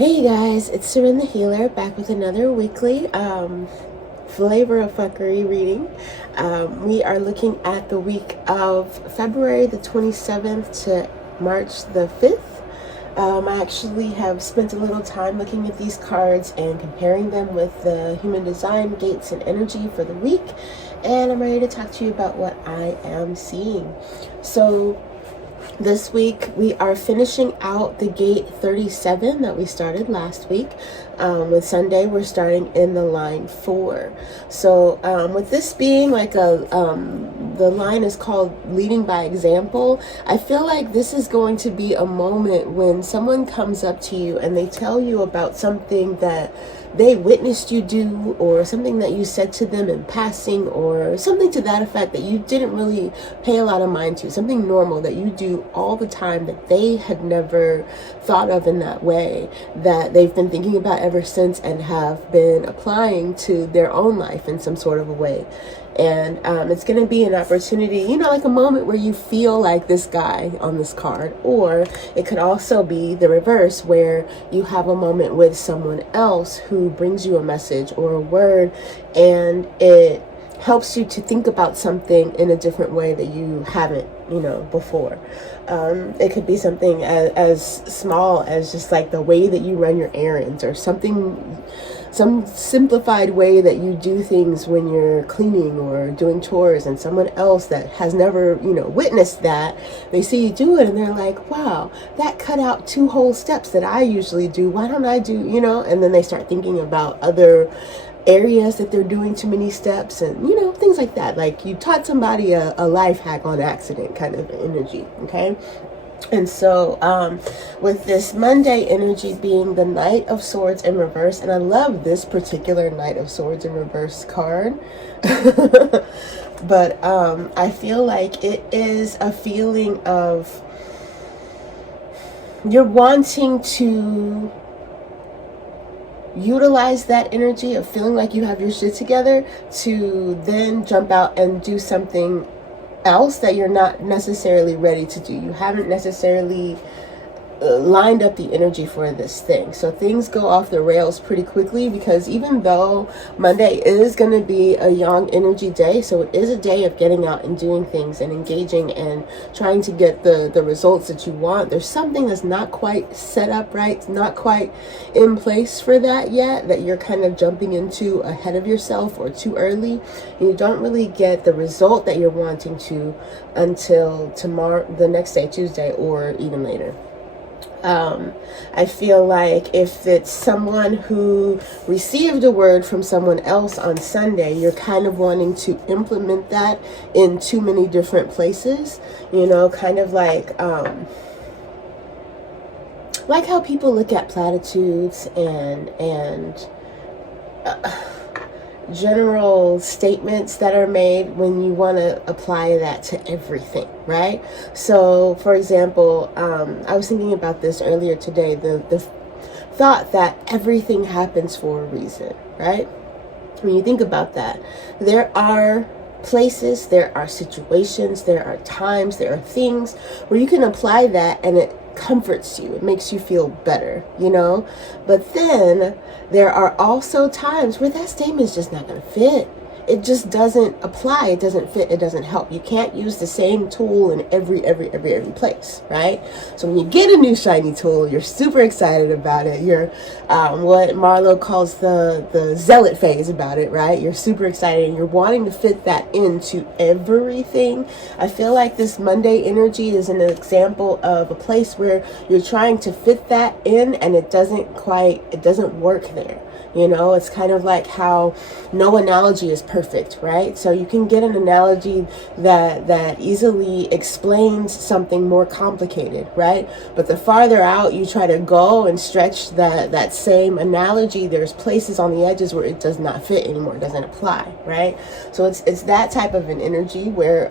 Hey guys, it's Serene the Healer back with another weekly flavor of fuckery reading. We are looking at the week of February the 27th to March the 5th. I actually have spent a little time looking at these cards and comparing them with the human design gates and energy for the week, and I'm ready to talk to you about what I am seeing. So this week we are finishing out the gate 37 that we started last week. With Sunday we're starting in the line 4. So with this being like the line is called leading by example, I feel like this is going to be a moment when someone comes up to you and they tell you about something that they witnessed you do, or something that you said to them in passing, or something to that effect that you didn't really pay a lot of mind to, something normal that you do all the time that they had never thought of in that way, that they've been thinking about ever since and have been applying to their own life in some sort of a way. And it's going to be an opportunity, like a moment where you feel like this guy on this card. Or it could also be the reverse, where you have a moment with someone else who brings you a message or a word, and it helps you to think about something in a different way that you haven't, before. It could be something as small as just like the way that you run your errands, or some simplified way that you do things when you're cleaning or doing chores, and someone else that has never, witnessed that, they see you do it and they're like, wow, that cut out 2 whole steps that I usually do. Why don't I do, and then they start thinking about other areas that they're doing too many steps, and things like that. Like you taught somebody a life hack on accident kind of energy. Okay. And so with this Monday energy being the Knight of Swords in reverse, and I love this particular Knight of Swords in reverse card, but I feel like it is a feeling of you're wanting to utilize that energy of feeling like you have your shit together to then jump out and do something else that you're not necessarily ready to do. You haven't necessarily lined up the energy for this thing. So things go off the rails pretty quickly, because even though Monday is going to be a yang energy day, so it is a day of getting out and doing things and engaging and trying to get the results that you want, there's something that's not quite set up right, not quite in place for that yet, that you're kind of jumping into ahead of yourself or too early. You don't really get the result that you're wanting to until tomorrow, the next day, Tuesday, or even later. I feel like if it's someone who received a word from someone else on Sunday, you're kind of wanting to implement that in too many different places, kind of like how people look at platitudes and general statements that are made when you want to apply that to everything, right? So for example, I was thinking about this earlier today, the thought that everything happens for a reason, right? When you think about that, there are places, there are situations, there are times, there are things where you can apply that and it comforts you, it makes you feel better, but then there are also times where that statement is just not going to fit. It just doesn't apply, it doesn't fit, it doesn't help. You can't use the same tool in every place, right? So when you get a new shiny tool, you're super excited about it. You're what Marlo calls the zealot phase about it, right? You're super excited and you're wanting to fit that into everything. I feel like this Monday energy is an example of a place where you're trying to fit that in and it doesn't work there. It's kind of like how no analogy is perfect, right? So you can get an analogy that easily explains something more complicated, right? But the farther out you try to go and stretch that same analogy, there's places on the edges where it does not fit anymore, it doesn't apply, right? So it's that type of an energy where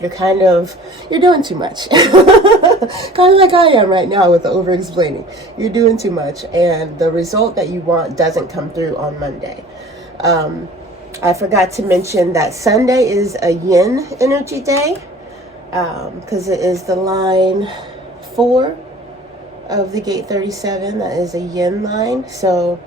you're doing too much. Kind of like I am right now with the over explaining. You're doing too much and the result that you want doesn't come through on Monday. I forgot to mention that Sunday is a yin energy day, because it is the line 4 of the gate 37. That is a yin line. So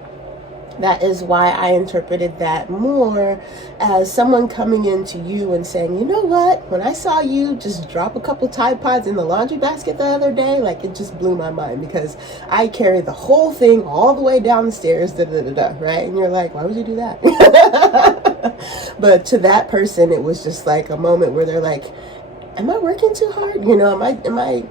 that is why I interpreted that more as someone coming into you and saying, you know what, when I saw you just drop a couple Tide Pods in the laundry basket the other day, like, it just blew my mind, because I carried the whole thing all the way down the stairs, right? And you're like, why would you do that? But to that person, it was just like a moment where they're like, am I working too hard? Am I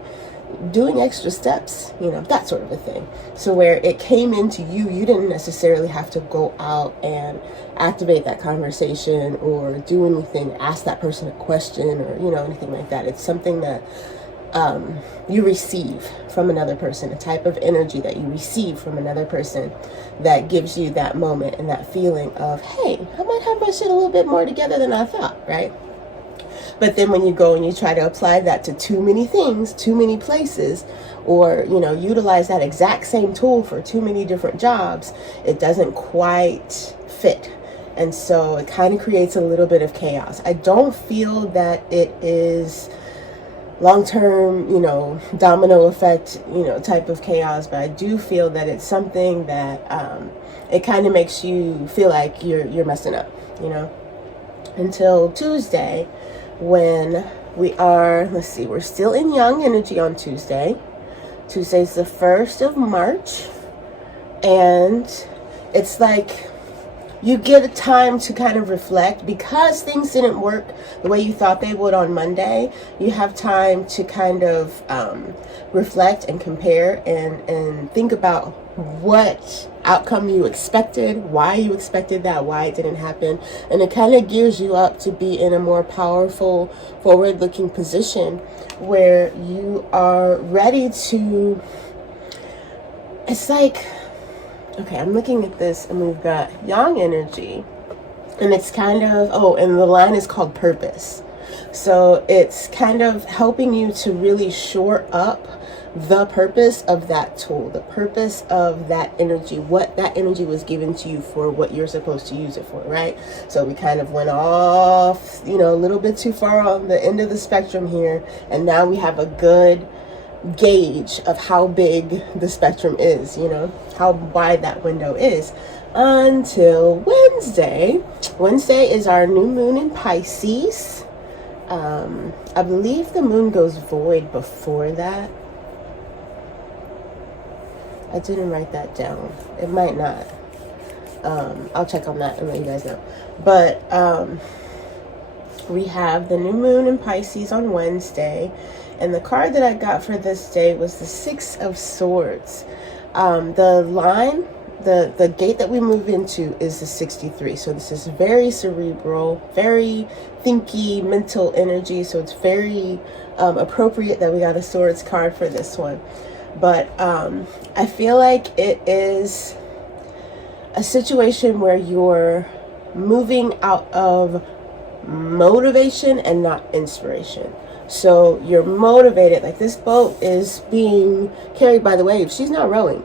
doing extra steps, that sort of a thing. So where it came into you, you didn't necessarily have to go out and activate that conversation or do anything, ask that person a question or, anything like that. It's something that you receive from another person, a type of energy that you receive from another person that gives you that moment and that feeling of, hey, I might have my shit a little bit more together than I thought, right? But then when you go and you try to apply that to too many things, too many places, or, utilize that exact same tool for too many different jobs, it doesn't quite fit. And so it kind of creates a little bit of chaos. I don't feel that it is long-term, domino effect, type of chaos, but I do feel that it's something that it kind of makes you feel like you're messing up, until Tuesday, when we're still in Young energy on Tuesday. Tuesday's the 1st of March, and it's like you get a time to kind of reflect because things didn't work the way you thought they would on Monday. You have time to kind of reflect and compare and think about what outcome you expected, why you expected that, why it didn't happen. And it kind of gears you up to be in a more powerful, forward-looking position where you are ready to, it's like, okay, I'm looking at this and we've got Yang energy, and it's kind of, and the line is called purpose. So it's kind of helping you to really shore up the purpose of that tool, the purpose of that energy, what that energy was given to you for, what you're supposed to use it for, right? So we kind of went off, a little bit too far on the end of the spectrum here, and now we have a good gauge of how big the spectrum is, how wide that window is, until Wednesday. Wednesday is our new moon in Pisces. I believe the moon goes void before that. I didn't write that down. It might not. I'll check on that and let you guys know. But we have the new moon in Pisces on Wednesday. And the card that I got for this day was the 6 of Swords. The line, the gate that we move into is the 63. So this is very cerebral, very thinky, mental energy. So it's very appropriate that we got a Swords card for this one. But I feel like it is a situation where you're moving out of motivation and not inspiration. So you're motivated, like this boat is being carried by the waves. She's not rowing.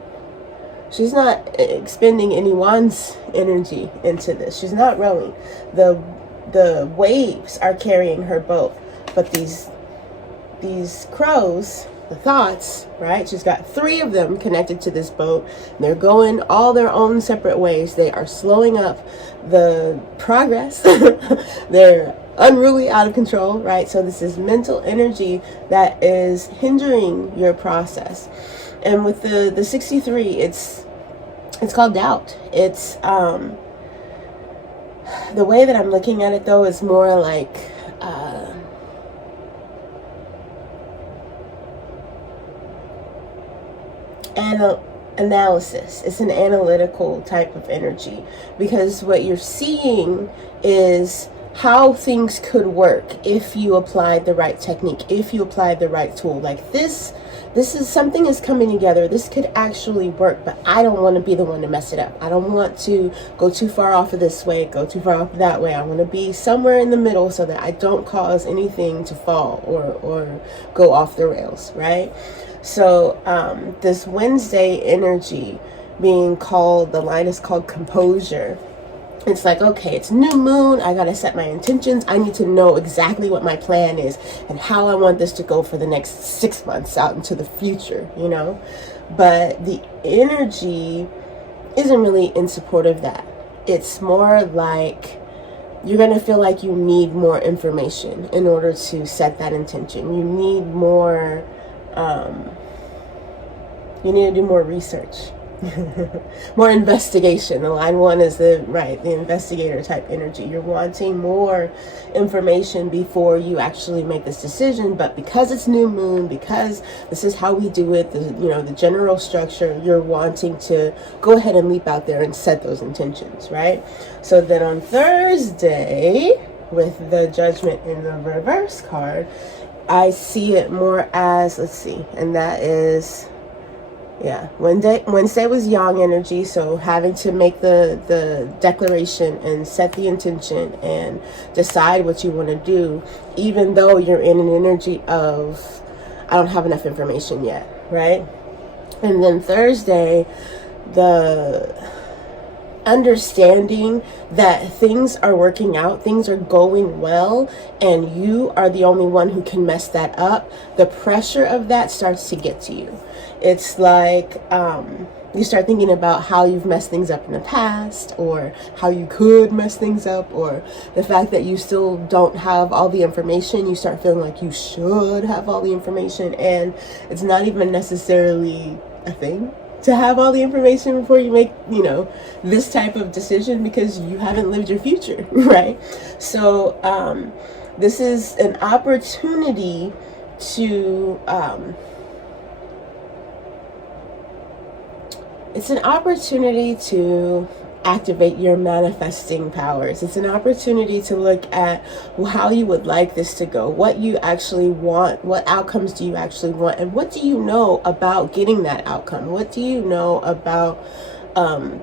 She's not expending anyone's energy into this. She's not rowing. The waves are carrying her boat. But these crows, the thoughts, right? She's got 3 of them connected to this boat. They're going all their own separate ways. They are slowing up the progress. They're unruly, out of control, right? So this is mental energy that is hindering your process. And with the 63, it's called doubt. It's the way that I'm looking at it though is more like analysis. It's an analytical type of energy, because what you're seeing is how things could work if you applied the right technique, if you applied the right tool. Like this is something is coming together. This could actually work, but I don't want to be the one to mess it up. I don't want to go too far off of this way, go too far off of that way. I want to be somewhere in the middle so that I don't cause anything to fall or go off the rails, right? So this Wednesday energy being called, the line is called composure. It's like, okay, it's new moon. I got to set my intentions. I need to know exactly what my plan is and how I want this to go for the next 6 months out into the future, you know? But the energy isn't really in support of that. It's more like you're going to feel like you need more information in order to set that intention. You need more, you need to do more research. More investigation. The line one is the investigator type energy. You're wanting more information before you actually make this decision, but because it's new moon, because this is how we do it, the general structure, you're wanting to go ahead and leap out there and set those intentions, right? So then on Thursday, with the Judgment in the reverse card, I see it more as, and that is, Wednesday was yang energy, so having to make the declaration and set the intention and decide what you want to do, even though you're in an energy of, I don't have enough information yet, right? And then Thursday, the understanding that things are working out, things are going well, and you are the only one who can mess that up. The pressure of that starts to get to you. It's like you start thinking about how you've messed things up in the past, or how you could mess things up, or the fact that you still don't have all the information. You start feeling like you should have all the information, and it's not even necessarily a thing to have all the information before you make, this type of decision, because you haven't lived your future, right? So this is an opportunity to activate your manifesting powers. It's an opportunity to look at how you would like this to go, what you actually want, what outcomes do you actually want, and what do you know about getting that outcome? What do you know about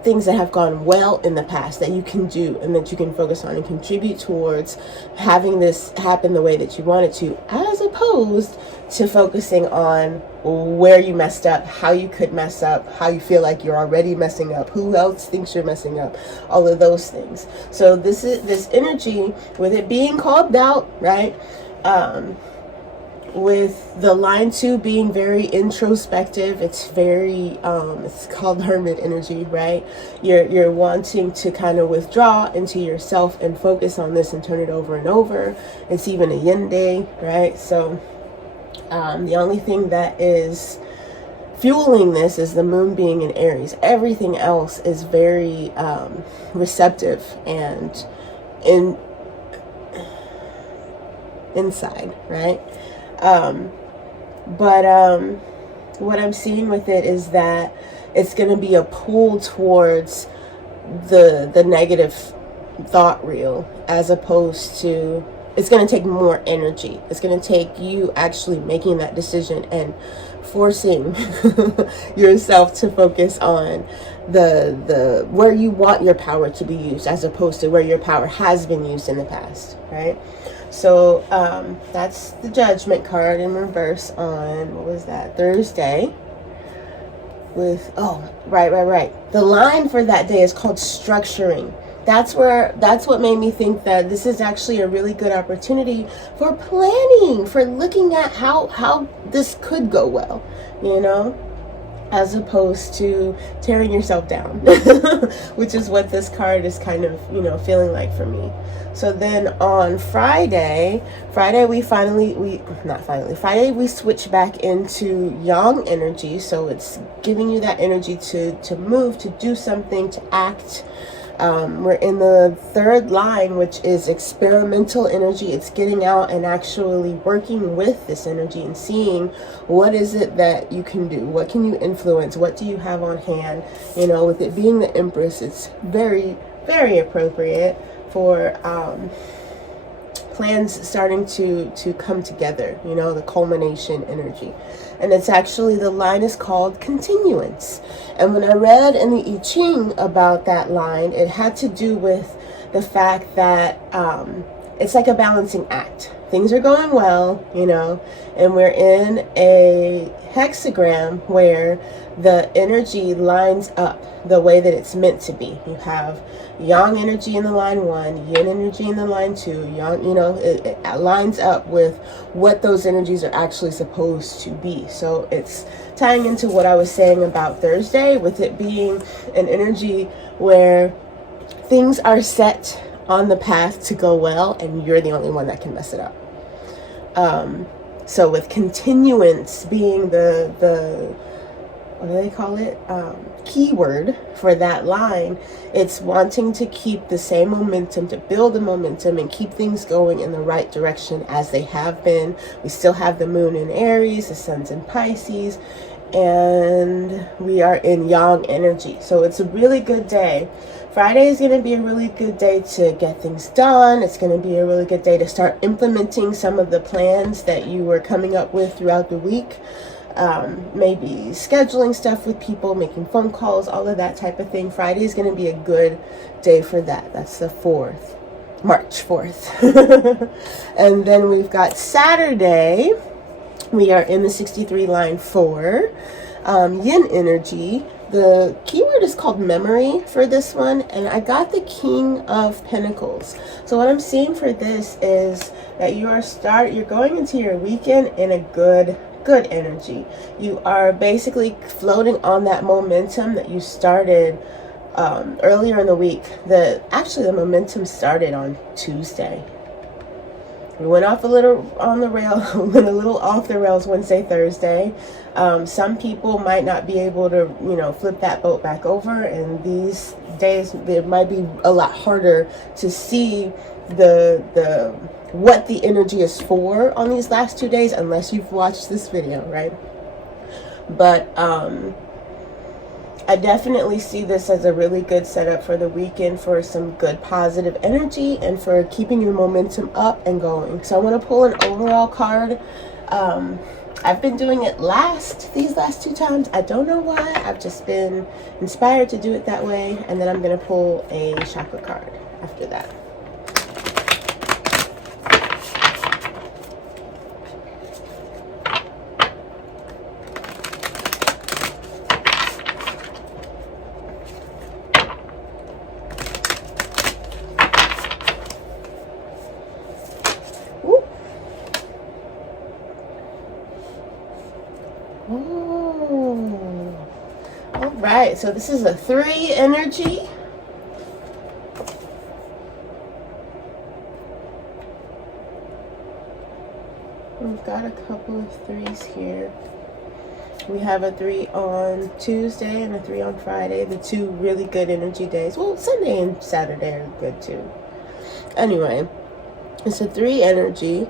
things that have gone well in the past that you can do and that you can focus on and contribute towards having this happen the way that you want it to, as opposed to focusing on where you messed up, how you could mess up, how you feel like you're already messing up, who else thinks you're messing up, all of those things. So this energy, with it being called doubt, right? With the line 2 being very introspective, it's very it's called hermit energy, right? You're wanting to kind of withdraw into yourself and focus on this and turn it over and over. It's even a yin day, right? So the only thing that is fueling this is the moon being in Aries. Everything else is very receptive and inside, right? But what I'm seeing with it is that it's going to be a pull towards the negative thought reel, as opposed to, it's going to take more energy. It's going to take you actually making that decision and forcing yourself to focus on the where you want your power to be used, as opposed to where your power has been used in the past, right? So that's the Judgment card in reverse on, what was that, Thursday. With, right. The line for that day is called structuring. That's what made me think that this is actually a really good opportunity for planning, for looking at how this could go well, as opposed to tearing yourself down, which is what this card is kind of, feeling like for me. So then on Friday we switch back into yang energy. So it's giving you that energy to move, to do something, to act. We're in the third line, which is experimental energy. It's getting out and actually working with this energy and seeing what is it that you can do, what can you influence, what do you have on hand. With it being the Empress, it's very, very appropriate for plans starting to come together, the culmination energy. And it's actually, the line is called continuance. And when I read in the I Ching about that line, it had to do with the fact that it's like a balancing act. Things are going well, you know, and we're in a hexagram where the energy lines up the way that it's meant to be. You have yang energy in the line 1, yin energy in the line 2, yang, you know, it lines up with what those energies are actually supposed to be. So it's tying into what I was saying about Thursday, with it being an energy where things are set on the path to go well and you're the only one that can mess it up. So with continuance being the what do they call it, keyword for that line, it's wanting to keep the same momentum, to build the momentum and keep things going in the right direction as they have been. We still have the moon in Aries, the sun's in Pisces, and we are in yang energy. So it's a really good day. Friday is going to be a really good day to get things done. It's going to be a really good day to start implementing some of the plans that you were coming up with throughout the week. Maybe scheduling stuff with people, making phone calls, all of that type of thing. Friday is going to be a good day for that. That's the 4th, March 4th. And then we've got Saturday. We are in the 63 line 4, yin energy. The keyword is called memory for this one, and I got the King of Pentacles. So what I'm seeing for this is that you're going into your weekend in a good energy. You are basically floating on that momentum that you started earlier in the week. Actually the momentum started on Tuesday. We went off a little on the rail, went a little off the rails Wednesday, Thursday. Some people might not be able to, you know, flip that boat back over, and these days it might be a lot harder to see the what the energy is for on these last 2 days unless you've watched this video, right? But I definitely see this as a really good setup for the weekend, for some good positive energy and for keeping your momentum up and going. So I want to pull an overall card. I've been doing it these last 2 times. I don't know why. I've just been inspired to do it that way. And then I'm going to pull a chakra card after that. Oh, all right. So this is a 3 energy. We've got a couple of 3s here. We have a 3 on Tuesday and a 3 on Friday. The 2 really good energy days. Well, Sunday and Saturday are good too. Anyway, it's a 3 energy,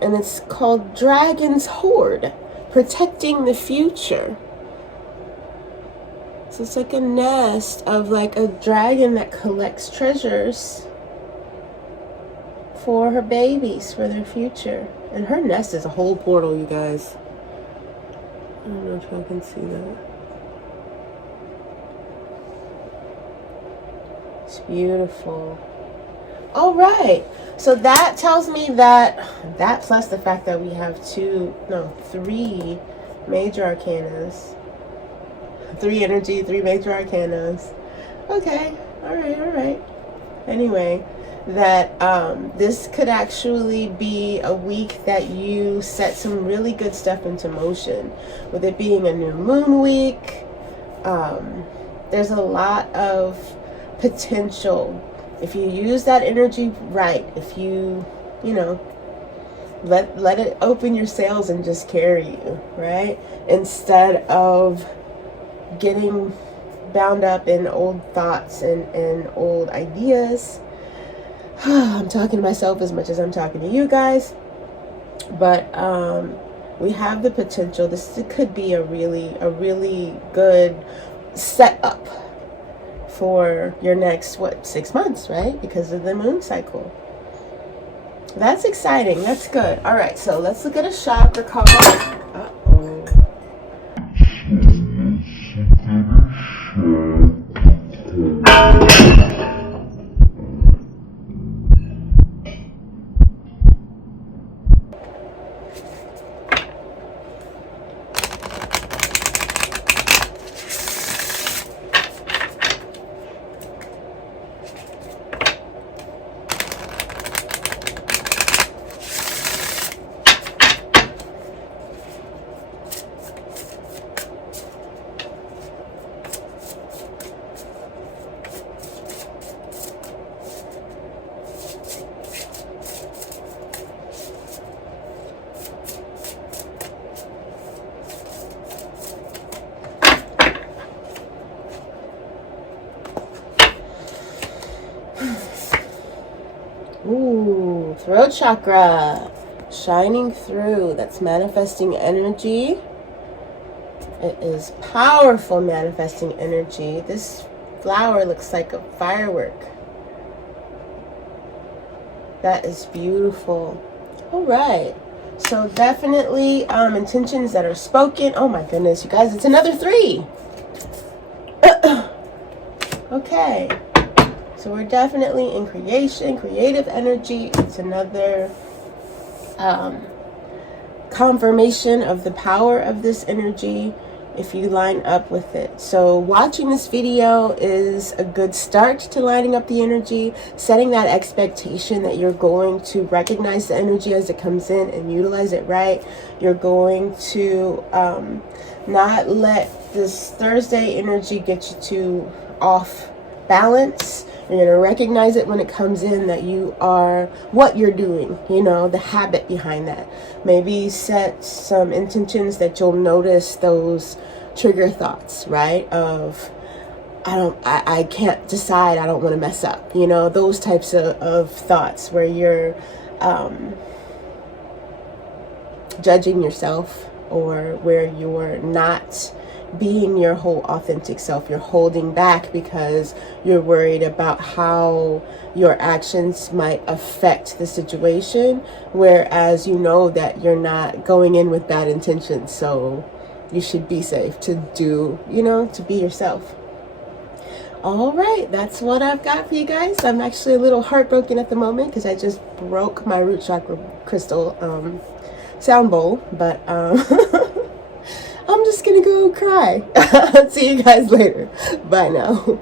and it's called Dragon's Hoard. Protecting the future. So it's like a nest of like a dragon that collects treasures for her babies, for their future. And her nest is a whole portal, you guys. I don't know if y'all can see that. It's beautiful. All right. So that tells me that plus the fact that we have 3 major arcanas. 3 energy, 3 major arcanas. Okay. All right. Anyway, that this could actually be a week that you set some really good stuff into motion. With it being a new moon week, there's a lot of potential. If you use that energy right, if you let it open your sails and just carry you, right? Instead of getting bound up in old thoughts and old ideas. I'm talking to myself as much as I'm talking to you guys. But we have the potential. This could be a really good setup for your next 6 months, right? Because of the moon cycle. That's exciting. That's good. All right, so let's look at a chakra card. Uh-oh. Throat chakra, shining through. That's manifesting energy. It is powerful manifesting energy. This flower looks like a firework. That is beautiful. All right. So definitely intentions that are spoken. Oh my goodness, you guys, it's another 3. Okay. So we're definitely in creation, creative energy. It's another confirmation of the power of this energy if you line up with it. So watching this video is a good start to lining up the energy, setting that expectation that you're going to recognize the energy as it comes in and utilize it right. You're going to not let this Thursday energy get you too off balance. You're going to recognize it when it comes in, that you are what you're doing, you know, the habit behind that. Maybe set some intentions that you'll notice those trigger thoughts, right? Of, I can't decide, I don't want to mess up, you know, those types of thoughts where you're judging yourself, or where you're not being your whole authentic self. You're holding back because you're worried about how your actions might affect the situation, whereas you know that you're not going in with bad intentions, so you should be safe to do, you know, to be yourself. All right, that's what I've got for you guys. I'm actually a little heartbroken at the moment because I just broke my root chakra crystal sound bowl, but I'm just gonna go cry. See you guys later. Bye now.